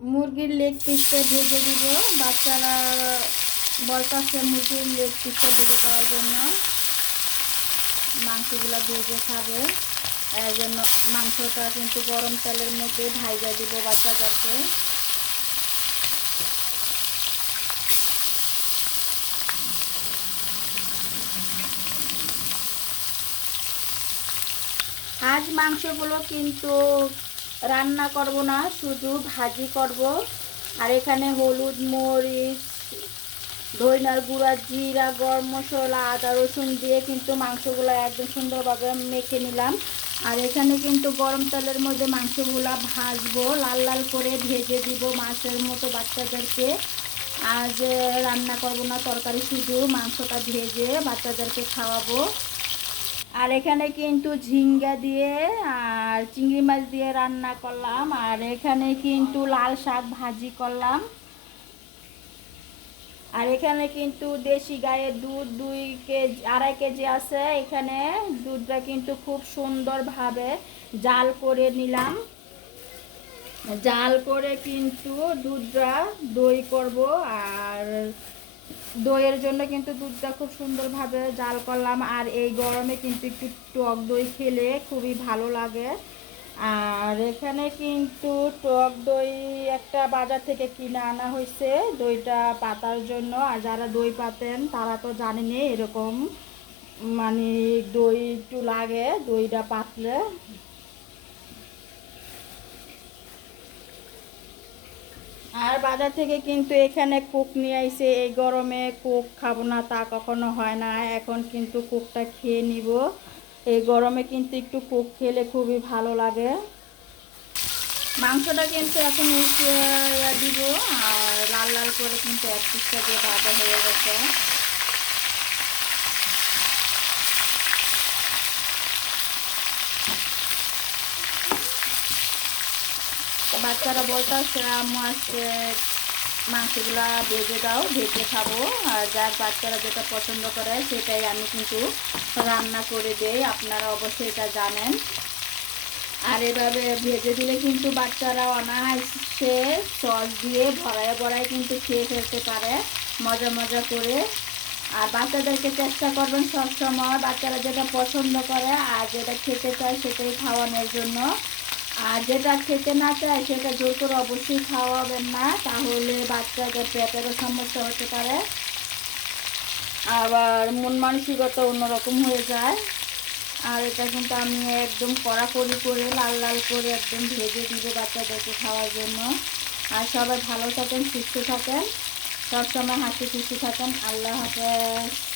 মুরগির লেগ পিসটা ভেজে দিব। বাচ্চারা বলতাছে মুরগির লেগ পিসটা ভেজে দেওয়ার জন্য মাংসগুলো ভেজে খাবে। এর জন্য মাংসটা কিন্তু গরম তেলের মধ্যে ভাইজা দিব বাচ্চাদেরকে। আজ মাংসগুলো কিন্তু রান্না করব না, শুধু ভাজি করব। আর এখানে হলুদ মরিচ, ধইনার গুঁড়া, জিরা, গরম মশলা, আদা, রসুন দিয়ে কিন্তু মাংসগুলো একদম সুন্দরভাবে মেখে নিলাম। আর এখানে কিন্তু গরম তেলের মধ্যে মাংসগুলো ভাজবো, লাল লাল করে ভেজে দিব মাছের মতো বাচ্চাদেরকে। আজ রান্না করব না, তরকারি শুধু মাংসটা ভেজে বাচ্চাদেরকে খাওয়াবো। আর এখানে কিন্তু ঝিঙ্গা দিয়ে আর চিংড়ি মাছ দিয়ে রান্না করলাম, আর এখানে কিন্তু লাল শাক ভাজি করলাম। আর এখানে কিন্তু দেশি গায়ের দুধ দুই কেজি, আড়াই কেজি আছে। এখানে দুধটা কিন্তু খুব সুন্দরভাবে জাল করে নিলাম। জাল করে কিন্তু দুধটা দই করব, আর দইয়ের জন্য কিন্তু দুধটা খুব সুন্দরভাবে জাল করলাম আর এই গরমে কিন্তু একটু টক দই খেলে খুবই ভালো লাগে। আর এখানে কিন্তু টক দই একটা বাজার থেকে কিনে আনা হয়েছে দইটা পাতার জন্য। আর যারা দই পাতেন তারা তো জানেনি এরকম মানে দই একটু লাগে দইটা পাতলে। আর বাজার থেকে কিন্তু এখানে কুক নিয়ে আইসে এই গরমে কুক খাব না, তা কখনো হয় না। এখন কিন্তু কুকটা খেয়ে নিব। এই গরমে কিন্তু একটু কুক খেলে খুবই ভালো লাগে। মাংসটা কিন্তু এখন দিব, আর লাল লাল করে কিন্তু এক পিসটা দিয়ে ভাজা হয়ে গেছে। বাচ্চারা বলতেছে আম্মু আজকে মাংসগুলা ভেজে দাও, ভেজে খাব। আর যার বাচ্চারা যেটা পছন্দ করে, সেটাই আমি কিন্তু রান্না করে দেই। আপনারা অবশ্যই এটা জানেন। আর এভাবে ভেজে দিলে কিন্তু বাচ্চারা অনায়াসে সস দিয়ে ভরায় ভরায় কিন্তু খেয়ে ফেলতে পারে, মজা মজা করে। আর বাচ্চাদেরকে চেষ্টা করবেন সবসময়, বাচ্চারা যেটা পছন্দ করে আর যেটা খেতে চায় সেটাই খাওয়ানোর জন্য। আর যেটা খেতে না চায়, সেটা জোর করে অবশ্যই খাওয়াবেন না, তাহলে বাচ্চাদের পেটেরও সমস্যা হতে পারে। আবার মন মানসিকতা অন্যরকম হয়ে যায়। আর এটা কিন্তু আমি একদম কড়াকড়ি করে, লাল লাল করে একদম ভেজে দিব বাচ্চাদেরকে খাওয়ার জন্য। আর সবাই ভালো থাকেন, সুস্থ থাকেন। সবসময় হাসি খুশি থাকেন। আল্লাহ হাফেজ।